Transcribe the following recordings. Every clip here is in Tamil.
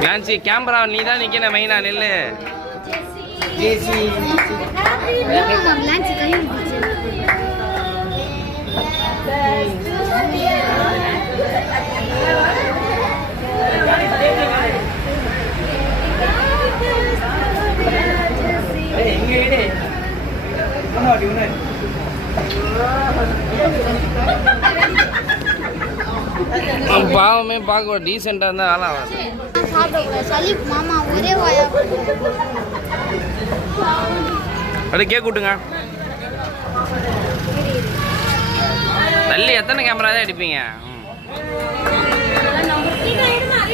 கிளான்சி கேமரா நீ தான் நிற்கிற மெயினா நெல்லு. பாவமே பார்க்க டீசெண்டாக இருந்தால் வேலை ஆகாது. அப்படியே கேக் விட்டுங்க. தள்ளி எத்தனை கேமரா தான் எடுப்பீங்க?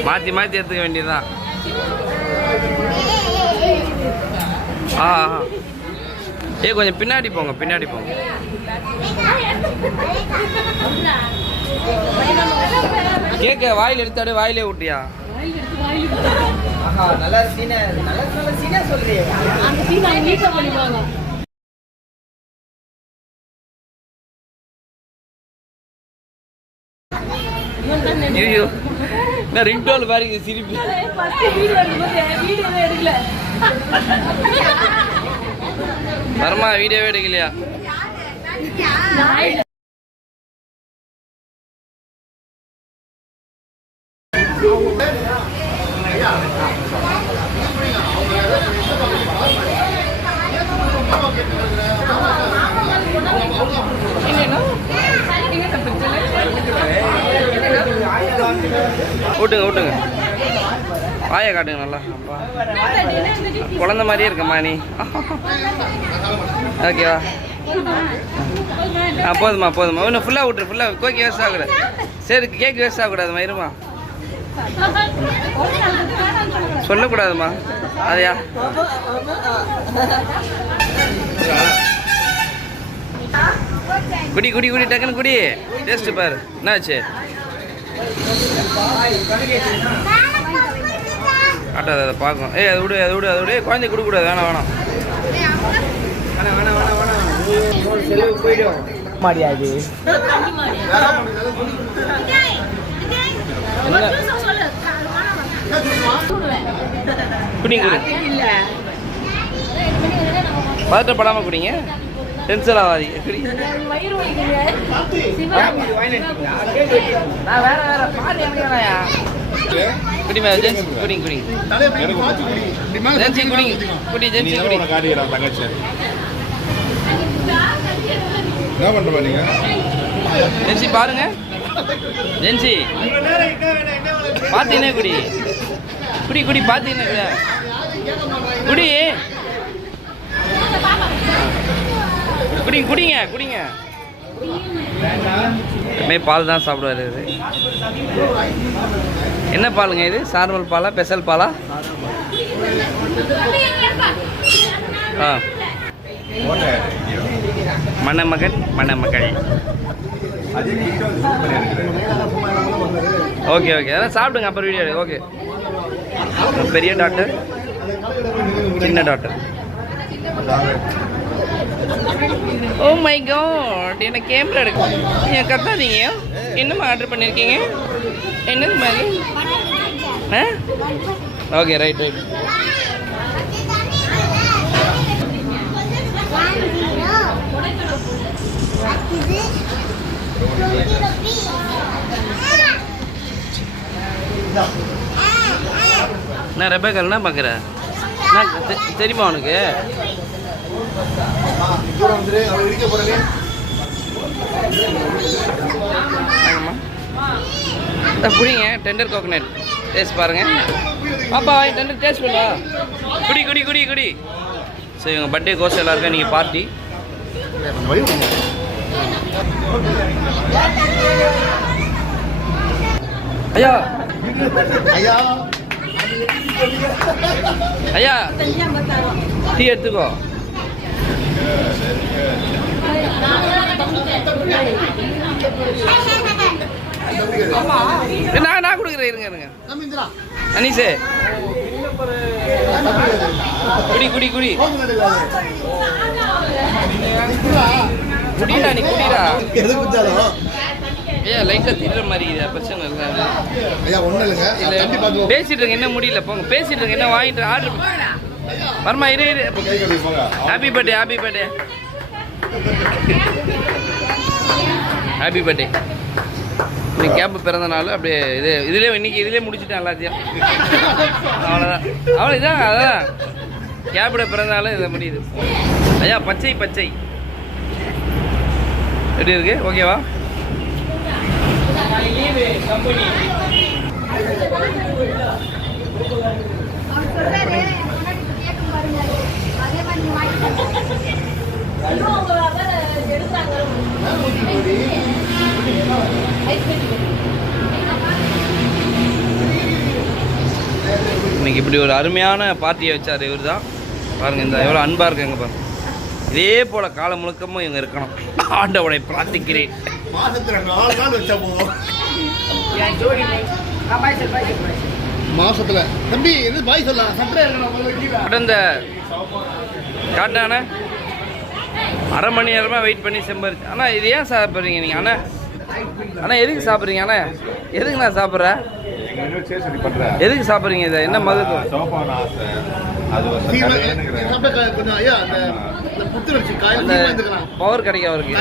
மாற்றி மாற்றி எடுத்துக்க வேண்டியதுதான். கொஞ்சம் பின்னாடி போங்க, பின்னாடி போங்க. கேக்க வாயில் எடுத்தாடு, வாயிலே விட்டியா? நல்லா சீனா, நல்ல சீனா சொல்றியே. அந்த சீனா நீட்ட பண்ணிடுவாங்க. ஐயோ நான் ரிங்டோல் பாருங்க சிரிப்பு. வரமா வீடியோவே எடுக்கலையா? ஊட்டுங்க ஊட்டுங்க, வாயை காட்டுங்க நல்லா. குழந்தை மாதிரியே இருக்கம்மா நீ. ஓகேவா? போதுமா போதுமா, இன்னும் ஃபுல்லாக விட்டுரு. ஃபுல்லாக கோக்கி வேஸ்ட் ஆகக்கூடாது. சரி கேக் வேஸ்ட் ஆகக்கூடாதுமா, இருமா. சொல்லக்கூடாதுமா அதையா? குடி குடி குடி, டக்குன்னு குடி. டேஸ்ட் பாரு என்னாச்சு. காட்டாத, அதை பார்க்கும். அது விடு அது விடு அது விடு. குழந்தை கொடுக்கூடாது. வேணாம் வேணாம் வேணாம் வேணாம் வேணாம். செலவு போயிடும் மாடியாது. குடிங்க குடிங்க, பதட்டப்படாமல் குடிங்க, டென்ஷன் ஆகாதீங்க. குடி. நான் வேற வேற பாதி எனக்குயா. குடிமா ஜென்சி, குடிங்க குடிங்க ஜென்சி, குடிங்க குடி ஜென்சி, குடி. என்ன பண்ற நீங்க? ஜென்சி பாருங்க, ஜென்சி பார்த்தீங்கன்னா குடி குடி குடி, பார்த்தீங்கன்னா குடி குடிங்க குடிங்க குடிங்க. எப்பவுமே பால் தான் சாப்பிடுவாரு. இது என்ன பாலுங்க இது? Normal Bala, special Bala? மணமகன் மணமகள். ஓகே ஓகே, அதான் சாப்பிடுங்க அப்புறம் வீடியோ. ஓகே, பெரிய டாக்டர், சின்ன டாக்டர். ஓ மை காட், என்ன கேமரா எடுக்கும். ஏன் கத்தாதீங்க. என்னம்மா ஆர்டர் பண்ணியிருக்கீங்க? என்னது மாதிரி? Okay right right. நான் ரெபேக்கா என்ன பார்க்குற? தெரியுமா உனக்கு? புரியுங்க. டெண்டர் கோகனட் டேஸ்ட் பாருங்க. பாப்பா டெண்டர் டேஸ்ட் பண்ணா. குடி குடி குடி குடி. சரி, உங்கள் பர்த்டே கோஸ் எல்லாருக்கும் நீங்கள் பார்ட்டி. ஐயா ஐயா ஐயா, டீ எடுத்துக்கோ. நான் கொடுக்குறேன், இருங்க இருங்க. அனீஸே குடி குடி குடி குடிடா, நீ குடிடா. ஐயா லைட்டாக திட்டுற மாதிரி இது பிரச்சனை இல்லை ஐயா ஒன்றும் இல்லைங்க தம்பி பார்த்து பேசிட்டு இருங்க என்ன முடியல போங்க பேசிட்டு இருங்க என்ன வாங்கிட்டு ஆர்டர் வரமா இரு happy birthday happy birthday happy birthday இன்னைக்கு கேப்பு பிறந்த நாள் அப்படியே இதுலேயே இன்னைக்கு இதுலேயே முடிச்சுட்டேன் எல்லாத்தையும் அவ்வளோதான் அவ்வளோ இதான் அதான் கேப்போட பிறந்த நாள் இதை முடியுது ஐயா பச்சை பச்சை எப்படி இருக்கு ஓகேவா கம்பெனி இன்னைக்கு இப்படி ஒரு அருமையான பார்ட்டியை வச்சார் இவர் தான் பாருங்க இந்த எவ்வளோ அன்பாக இருக்காங்க பாருங்க இதே போல காலம் முழுக்கமும் இவங்க இருக்கணும் ஆண்டவனை பிரார்த்திக்கிறேன் மாசத்துல 4 நாள் வச்சா போதும் மாசத்துல தம்பி இது பாய் சொல்லலாம் கடந்த காட்டான அரை மணி நேரமாக வெயிட் பண்ணி செம்பரிச்சு ஆனால் இது ஏன் சாப்பிட்றீங்க நீங்கள் அண்ணா அண்ணா எதுக்கு சாப்பிட்றீங்க அண்ணா எதுக்கு நான் சாப்பிட்றேன் எதுக்கு சாப்பிட்றீங்க இதை என்ன மதுக்கு பவர் கிடைக்கும் அவருக்கு